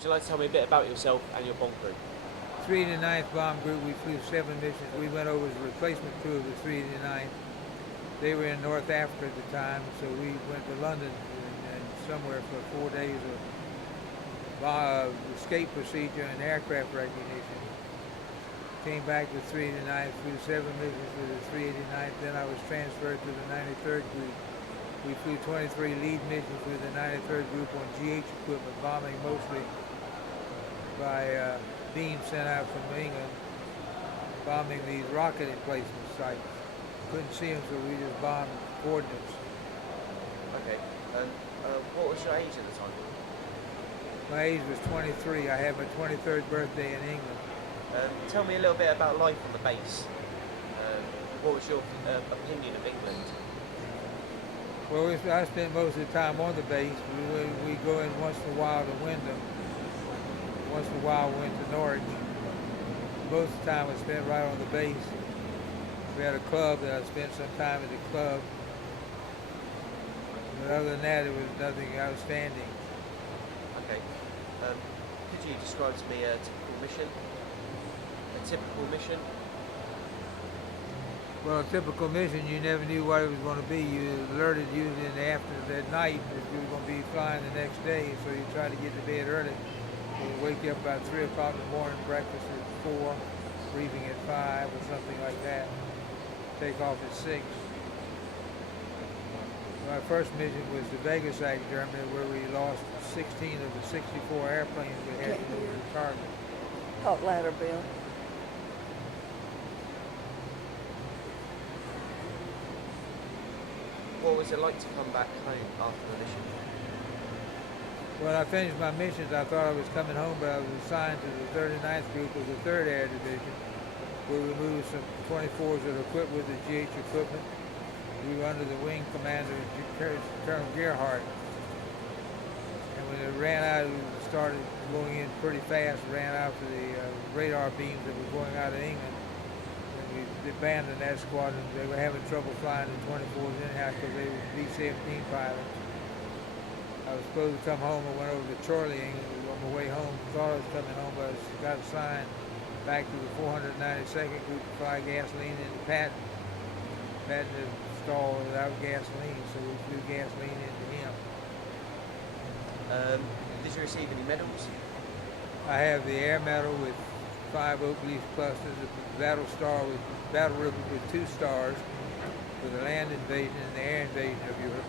Would you like to tell me a bit about yourself and your bomb group? 389th Bomb Group, we flew 7 missions. We went over as a replacement crew of the 389th. They were in North Africa at the time, so we went to London and somewhere for 4 days of escape procedure and aircraft recognition. Came back with 389th, flew 7 missions with the 389th. Then I was transferred to the 93rd Group. We flew 23 lead missions with the 93rd Group on GH equipment, bombing mostly by beams sent out from England, bombing these rocket emplacement sites. Couldn't see them, so we just bombed coordinates. Okay. And what was your age at the time? My age was 23. I had my 23rd birthday in England. Tell me a little bit about life on the base. What was your opinion of England? Well, I spent most of the time on the base. We go in once in a while to Wyndham. Once in a while we went to Norwich. Most of the time I spent right on the base. We had a club that I spent some time at the club. But other than that, it was nothing outstanding. Okay. Could you describe to me a typical mission? A typical mission? Well, a typical mission, you never knew what it was going to be. You alerted usually in the afternoon that night that you were going to be flying the next day, so you try to get to bed early. We'd wake you up about 3 o'clock in the morning, breakfast at 4, briefing at 5 or something like that. Take off at 6. My first mission was to Vegasack, Germany, where we lost 16 of the 64 airplanes we had to move to cargo. Talk louder, Bill. What was it like to come back home after the mission? When I finished my missions, I thought I was coming home, but I was assigned to the 39th Group of the 3rd Air Division, where we moved some 24s that are equipped with the GH equipment. We were under the wing commander, Colonel Gerhardt. And when it ran out, we started going in pretty fast, ran out to the radar beams that were going out of England. And we abandoned that squadron. They were having trouble flying the 24s anyhow because they were B-17 pilots. I was supposed to come home. I went over to Chorley, England. On my way home, thought I was coming home, but I got assigned back to the 492nd Group to fly gasoline into Patton. Patton is stalled without gasoline, so we flew gasoline into him. Did you receive any medals? I have the Air Medal with 5 oak leaf clusters, the Battle Star with Battle Ribbon with 2 stars, for the land invasion and the air invasion of Europe.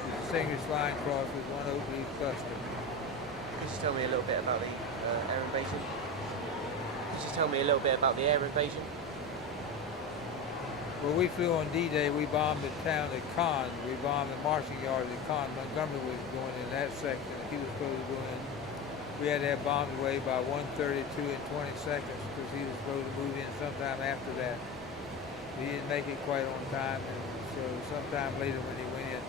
The Distinguished Flying Cross with 1 oak leaf cluster. Could you just tell me a little bit about the air invasion? Could you just tell me a little bit about the air invasion? Well, we flew on D-Day. We bombed the town of Caen. We bombed the marching yards at Caen. Montgomery was going in that section. He was supposed to go in. We had to have bombed away by 1:32 and 20 seconds because he was supposed to move in sometime after that. He didn't make it quite on time, and so sometime later when he went in,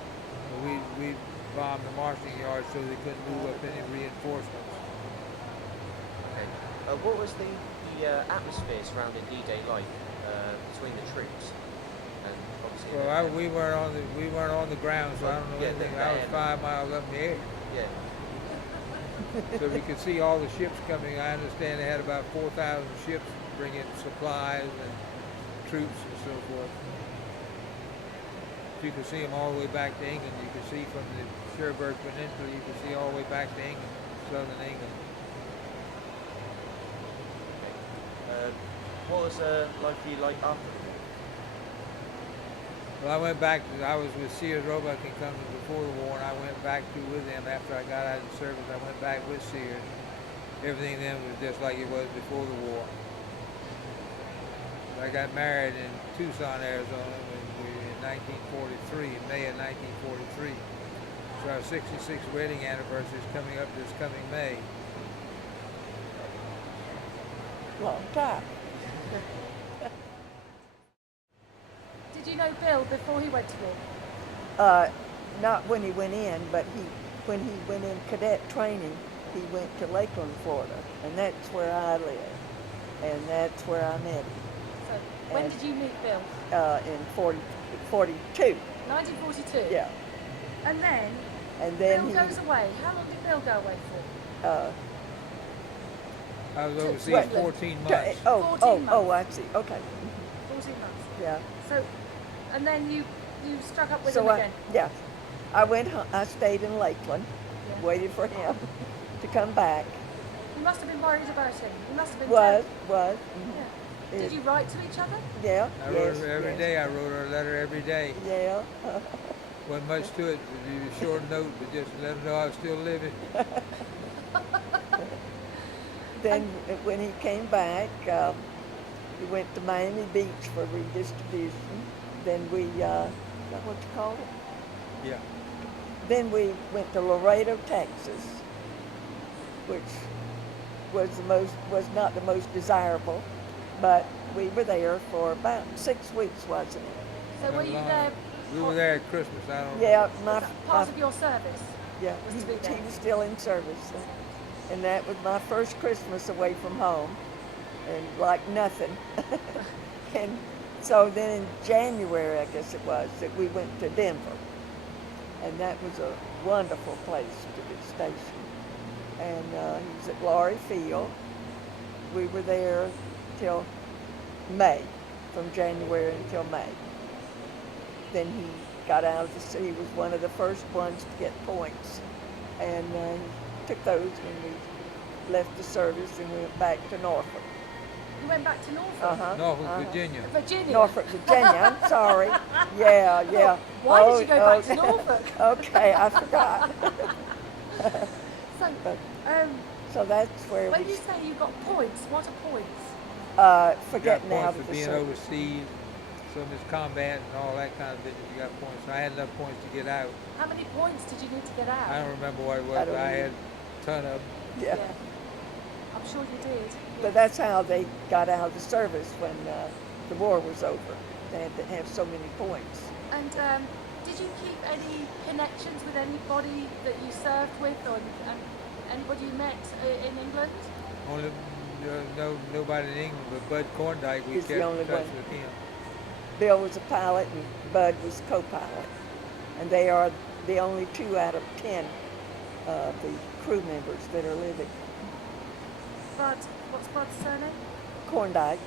we bombed the marching yards so they couldn't move up any reinforcements. Okay. What was the atmosphere surrounding D-Day like between the troops? And obviously well, we weren't on the ground, so I don't know anything. I was 5 miles up in the air. Yeah. So we could see all the ships coming. I understand they had about 4,000 ships bringing supplies and troops and so forth. You could see them all the way back to England. You could see from the Cherbourg Peninsula, you could see all the way back to England, southern England. Okay. What was life for you like after the war? Well, I went back. I was with Sears Roebuck and Company before the war, and I went back with them after I got out of the service. I went back with Sears. Everything then was just like it was before the war. I got married in Tucson, Arizona in 1943, in May of 1943. So our 66th wedding anniversary is coming up this coming May. Long time. Did you know Bill before he went to war? Not when he went in, but when he went in cadet training, he went to Lakeland, Florida, and that's where I live, and that's where I met him. So when did you meet Bill? In 42. 1942? Yeah. And then And then Bill goes away. How long did Bill go away for? I was overseas What? 14 To- months. Oh, 14 oh, months. I see. Okay. 14 months. Yeah. So, and then you struck up with So him again. yeah, I went home. I stayed in Lakeland, Yeah. waited for him to come back. You must have been worried about him. You must have been. Was. Yeah. It- Did you write to each other? Yeah. I yes, wrote her every yes. day. I wrote her a letter every day. Yeah. Wasn't much to it. It was a short note, but just let her know I was still living. Then when he came back, we went to Miami Beach for redistribution. Then we, is that what you call it? Yeah. Then we went to Laredo, Texas, which was not the most desirable, but we were there for about 6 weeks, wasn't it? So were you there? We were there at Christmas. I don't Yeah, remember. Was that part of your service? yeah, was to be there. he was still in service, and that was my first Christmas away from home, and like nothing. And so then in January, I guess it was, that we went to Denver, and that was a wonderful place to be stationed. And he was at Laurie Field. We were there till May, from January until May. Then he got out of the, he was one of the first ones to get points, and he took those when we left the service and went back to Norfolk. You went back to Norfolk. Uh-huh. Norfolk, uh-huh. Virginia. Virginia. Norfolk, Virginia. I'm sorry. Yeah, yeah. Why did you go back to Norfolk? Okay, I forgot. So, But- um, So that's where when we you say you got points, what are points? forget Got now points for the being service. overseas, some of this combat and all that kind of business. You got points. So I had enough points to get out. How many points did you need to get out? I don't remember what it was, I but don't I either. had a ton of them. Yeah. I'm sure you did. But that's how they got out of the service when the war was over. They had to have so many points. And did you keep any connections with anybody that you served with, or anybody you met in England? Only nobody in England, but Bud Corndike. We He's the kept only in touch one. with him. Bill was a pilot and Bud was co-pilot. And they are the only 2 out of 10 of the crew members that are living. Bud, what's Bud's surname? Corndike,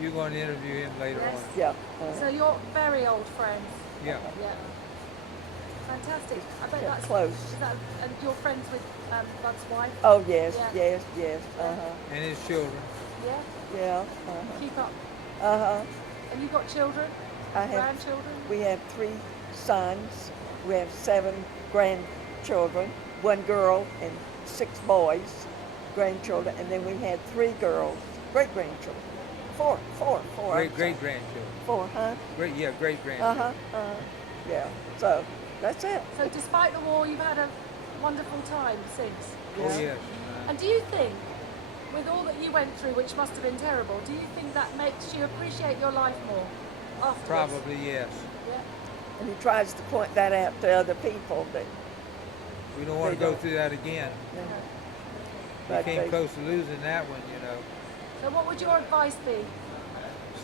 You're going to interview him later Yes. on. yeah. So you're very old friends. Yeah. Yeah. Fantastic. I bet Yeah, that's close. Is that, and you're friends with Bud's wife? Oh, yes, Yeah. yes, yes. Uh-huh. And his children. Yeah. Yeah. Uh-huh. Keep up. Uh-huh. And you got children? I have, Grandchildren? we have 3 sons. We have 7 grandchildren, 1 girl and 6 boys, grandchildren. And then we had 3 girls, great-grandchildren. 4. Great grandchildren. 4, huh? Great grandchildren. Uh-huh. Yeah. So that's it. So despite the war, you've had a wonderful time since. Oh Yeah. yes. And do you think, with all that you went through, which must have been terrible, do you think that makes you appreciate your life more afterwards? Probably yes. Yeah. And he tries to point that out to other people that We don't want They to go don't. through that again. you know, We but came they- close to losing that one, you know. So what would your advice be?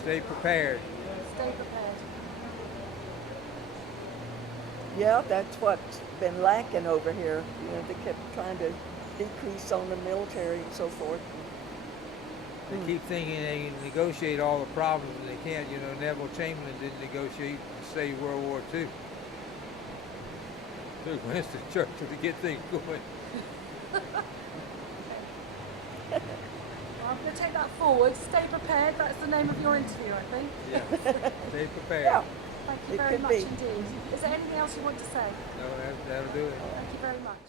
Stay prepared. Stay prepared. Yeah, that's what's been lacking over here. You know, they kept trying to decrease on the military and so forth. They keep thinking they can negotiate all the problems, and they can't. You know, Neville Chamberlain didn't negotiate to save World War II. Took Winston Churchill to get things going. I'm going to take that forward. Stay prepared. That's the name of your interview, I think. Yeah. Stay prepared. Yeah. Thank you It very could much be. indeed. Is there anything else you want to say? No, that'll do it. Thank you very much.